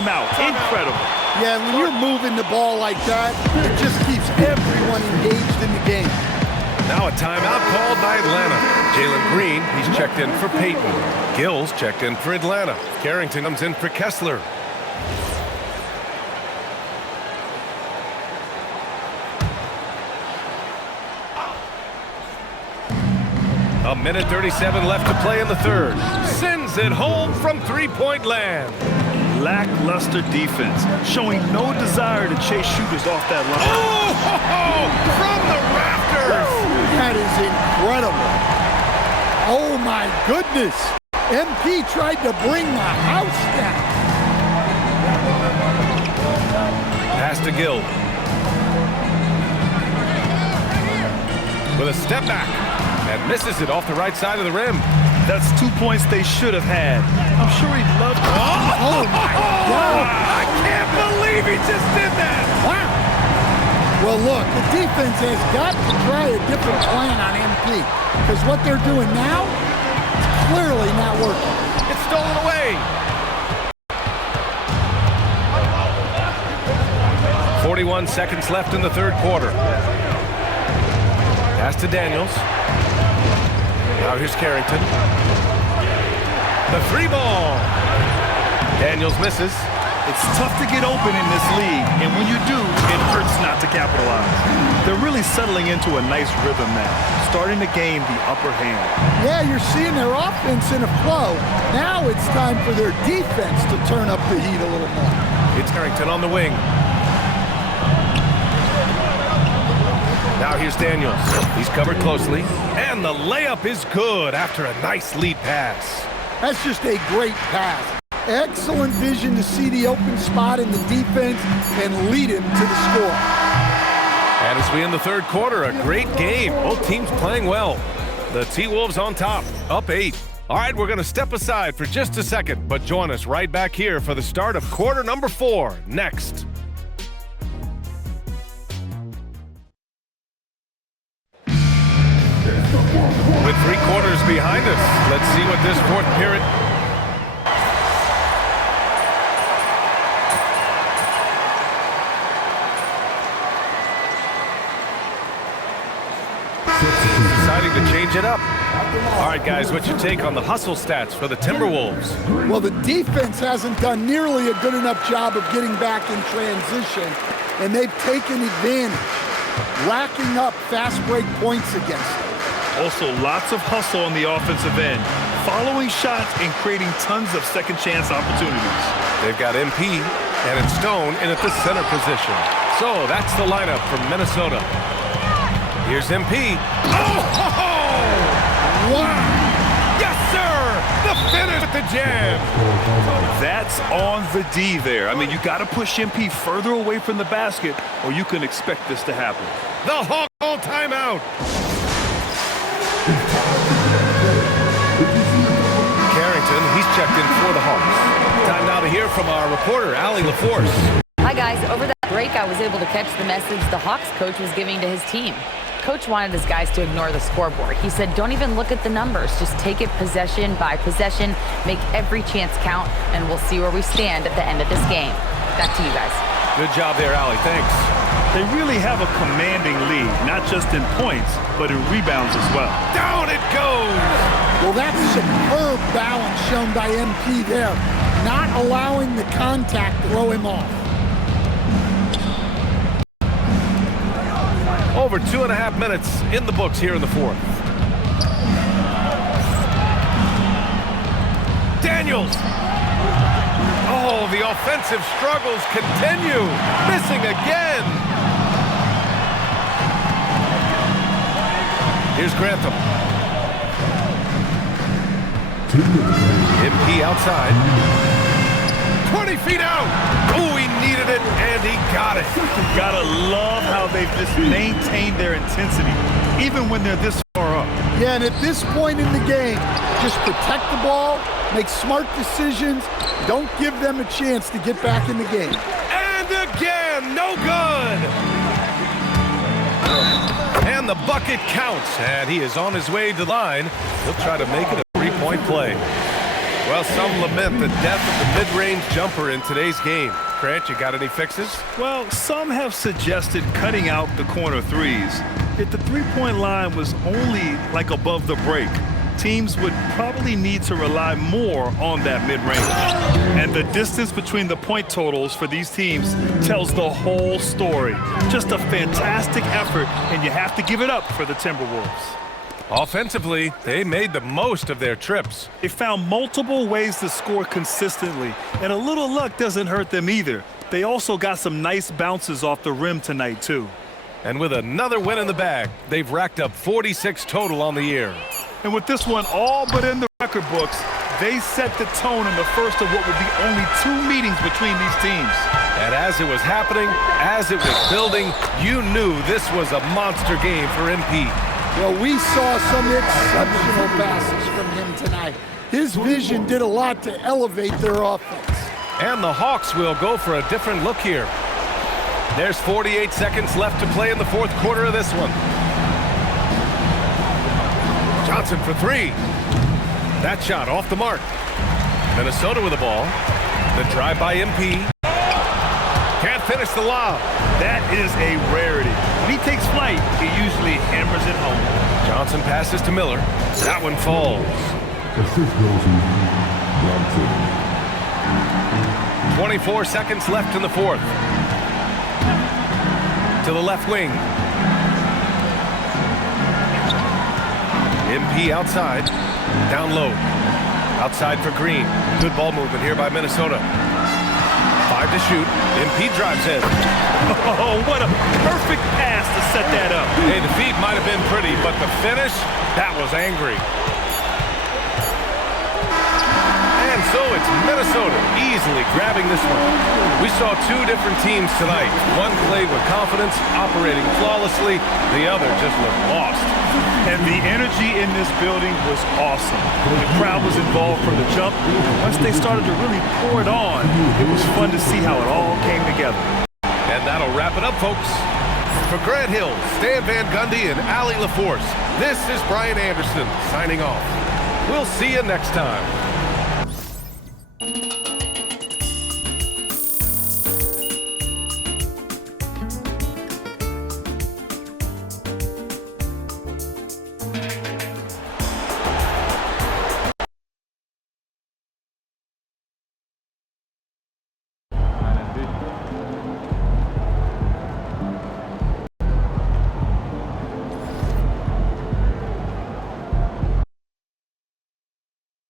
came out. Incredible. Yeah, when you're moving the ball like that, it just keeps everyone engaged in the game. Now a timeout called by Atlanta. Jalen Green, he's checked in for Peyton. Gills checked in for Atlanta. Carrington comes in for Kessler. A minute 37 left to play in the third. Sends it home from three-point land. Lackluster defense, showing no desire to chase shooters off that line. Oh, from the rafters! That is incredible. Oh, my goodness. MP tried to bring the house down. Pass to Gill. With a step back. And misses it off the right side of the rim. That's 2 points they should have had. I'm sure he'd love to. Oh, my God. I can't believe he just did that. Wow. Well, look, the defense has got to try a different plan on MP because what they're doing now is clearly not working. It's stolen away. 41 seconds left in the third quarter. Pass to Daniels. Now here's Carrington. The three ball. Daniels misses. It's tough to get open in this league, and when you do, it hurts not to capitalize. They're really settling into a nice rhythm now, starting to gain the upper hand. Yeah, you're seeing their offense in a flow. Now it's time for their defense to turn up the heat a little more. It's Carrington on the wing. Now here's Daniels. He's covered closely. And the layup is good after a nice lead pass. That's just a great pass. Excellent vision to see the open spot in the defense and lead him to the score. And as we end the third quarter, a great game. Both teams playing well. The T-Wolves on top, up 8. All right, we're going to step aside for just a second, but join us right back here for the start of quarter number 4 next. With 3 quarters behind us, let's see what this fourth period... Deciding to change it up. All right, guys, what's your take on the hustle stats for the Timberwolves? Well, the defense hasn't done nearly a good enough job of getting back in transition, and they've taken advantage, racking up fast break points against them. Also, lots of hustle on the offensive end, following shots and creating tons of second chance opportunities. They've got MP and it's Stone in at the center position. So that's the lineup from Minnesota. Here's MP. Oh! Wow! Yes, sir! The finish with the jam. That's on the D there. I mean, you got to push MP further away from the basket or you can expect this to happen. The Hawk call timeout. Carrington, he's checked in for the Hawks. Time now to hear from our reporter, Allie LaForce. Hi, guys. Over that break, I was able to catch the message the Hawks coach was giving to his team. Coach wanted his guys to ignore the scoreboard. He said, don't even look at the numbers. Just take it possession by possession, make every chance count, and we'll see where we stand at the end of this game. Back to you guys. Good job there, Allie. Thanks. They really have a commanding lead, not just in points, but in rebounds as well. Down it goes! Well, that's superb balance shown by MP there, not allowing the contact to throw him off. Over 2.5 minutes in the books here in the fourth. Daniels! Oh, the offensive struggles continue. Missing again. Here's Grantham. MP outside. 20 feet out. Oh, he needed it, and he got it. Gotta love how they've just maintained their intensity, even when they're this far up. Yeah, and at this point in the game, just protect the ball, make smart decisions, don't give them a chance to get back in the game. And again, no good. And the bucket counts, and he is on his way to the line. He'll try to make it a 3-point play. Well, some lament the death of the mid-range jumper in today's game. Grant, you got any fixes? Well, some have suggested cutting out the corner threes. If the three-point line was only like above the break, teams would probably need to rely more on that mid-range. And the distance between the point totals for these teams tells the whole story. Just a fantastic effort, and you have to give it up for the Timberwolves. Offensively, they made the most of their trips. They found multiple ways to score consistently, and a little luck doesn't hurt them either. They also got some nice bounces off the rim tonight, too. And with another win in the bag, they've racked up 46 total on the year. And with this one all but in the record books, they set the tone in the first of what would be only 2 meetings between these teams. And as it was happening, as it was building, you knew this was a monster game for MP. Well, we saw some exceptional passes from him tonight. His vision did a lot to elevate their offense. And the Hawks will go for a different look here. There's 48 seconds left to play in the fourth quarter of this one. Johnson for 3. That shot off the mark. Minnesota with the ball. The drive by MP. Can't finish the lob. That is a rarity. When he takes flight, he usually hammers it home. Johnson passes to Miller. That one falls. 24 seconds left in the fourth. To the left wing. MP outside. Down low. Outside for Green. Good ball movement here by Minnesota. 5 to shoot. MP drives in. Oh, what a perfect pass to set that up. Hey, the feed might have been pretty, but the finish, that was angry. And so it's Minnesota easily grabbing this one. We saw 2 different teams tonight. One played with confidence, operating flawlessly. The other just looked lost. And the energy in this building was awesome. The crowd was involved from the jump. Once they started to really pour it on, it was fun to see how it all came together. And that'll wrap it up, folks. For Grant Hill, Stan Van Gundy, and Allie LaForce, this is Brian Anderson signing off. We'll see you next time.